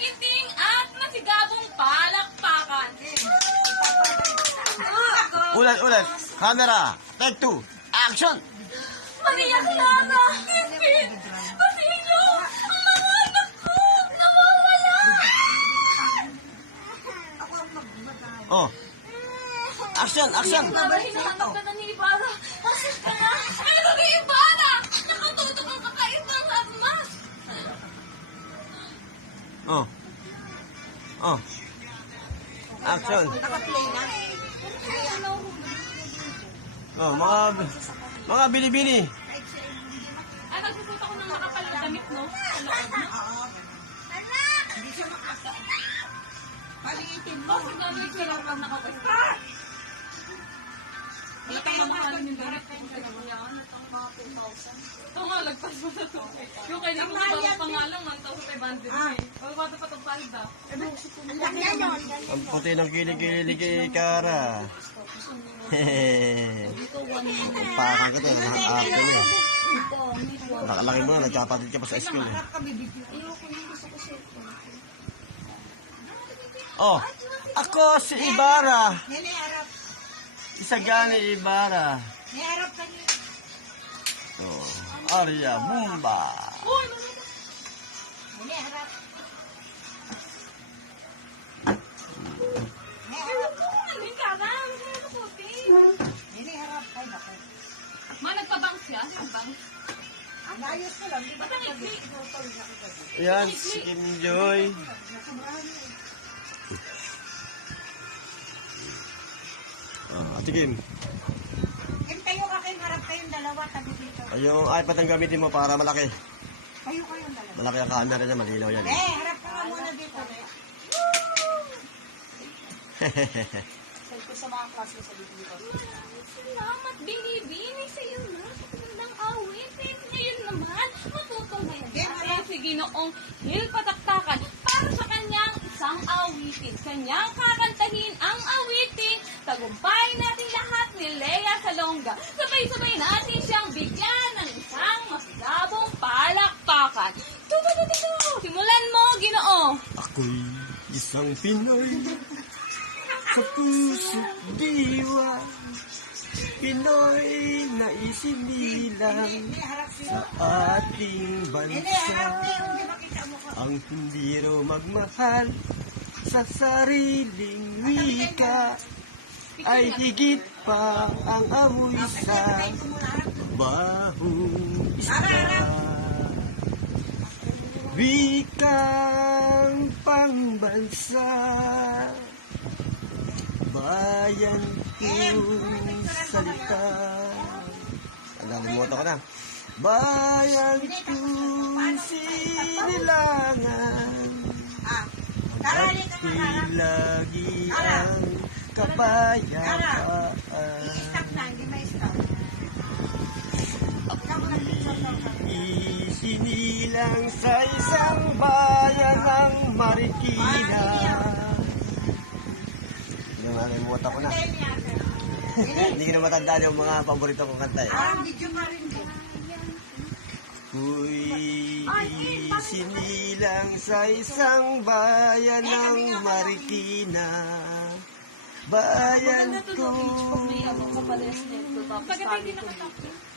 magiting at masigabong palakpakan. Ulit. Camera. Take 2. Action! Maria Clara, Ingrid, Basilio, ang mga anak ko, nawawala! Oh. Action! Clara, hinahanap ka na ni Ibarra. Asan ka na? Ano kay Ibarra? Nakatutok ang kakaibang armas. Oh. Action. Naka-play na. Oh, mga bili-bili. Ay, nagsusuot ako ng nakapalang damit, no? Sa loob, no? Hindi siya makaka... Paliitin mo. Bakit gamit ka lang pag nakapasta? Wala kang mamahalin yung gamit. Itong mga 2,000. Ito nga, lagpas mo na ito. Yung kay Nico, bago pa nga lang, 1,500 na eh. Huwag ba ito patagpahid ah? Laki na yun. Ang puti ng kilig-kilig kay Kara. Hehehe. Pakan ka to. Action eh. Nakalaki mo na, nagkapatid ka pa sa school eh. Oh, ako si Ibarra. Nene, harap. Isagani Ibarra. Nene, harap ka niya. Oh, Arya Bumba. Nene, harap. Nene, harap. Ano yung karang? Ano puti? Nene, harap. Ay, naku. Ma, nagpabang siya? Nagbang? Naayos ko lang. Di ba? Ba't ang ikli? Yan, si Kim Joy. Ate Kim, Kim, tayo ka kayong harap kayong dalawa. Tabi dito. yung iPad ang gamitin mo para malaki. Tayo kayong dalawa. Malaki ang camera niya, malinaw yan. Harap ka nga muna dito. Sabi ko sa mga klase sa dito. Salamat, binibini sa iyo na sa magandang awitin. Ngayon naman, matutunghayan natin si Ginoong Hilpataktakan para sa kanyang isang awitin. Kanyang kakantahin ang awitin. Tagumpay natin lahat ni Lea Salonga. Sabay-sabay natin siyang bigyan ng isang masigabong palakpakan. Simulan mo, Ginoo! Ako'y isang Pinoy sa puso't diwa. Pinoy na isinilang sa ating bansa. Ang hindi raw magmahal sa sariling wika ay higit pa ang amoy sa bahong isda. Wikang pangbansa, bayan kong salita. Nalimutan ko na. Bayan kong sinilangan, at pilagi ang kapayapaan. Isinilang sa isang bayan ng Marikina. Nalimutan ko na. Hindi ko na matandaan yung mga paborito kong kanta eh. Uy, isinilang sa isang bayan ng Marikina. Bayan ko. Pagkat hindi nakatapos.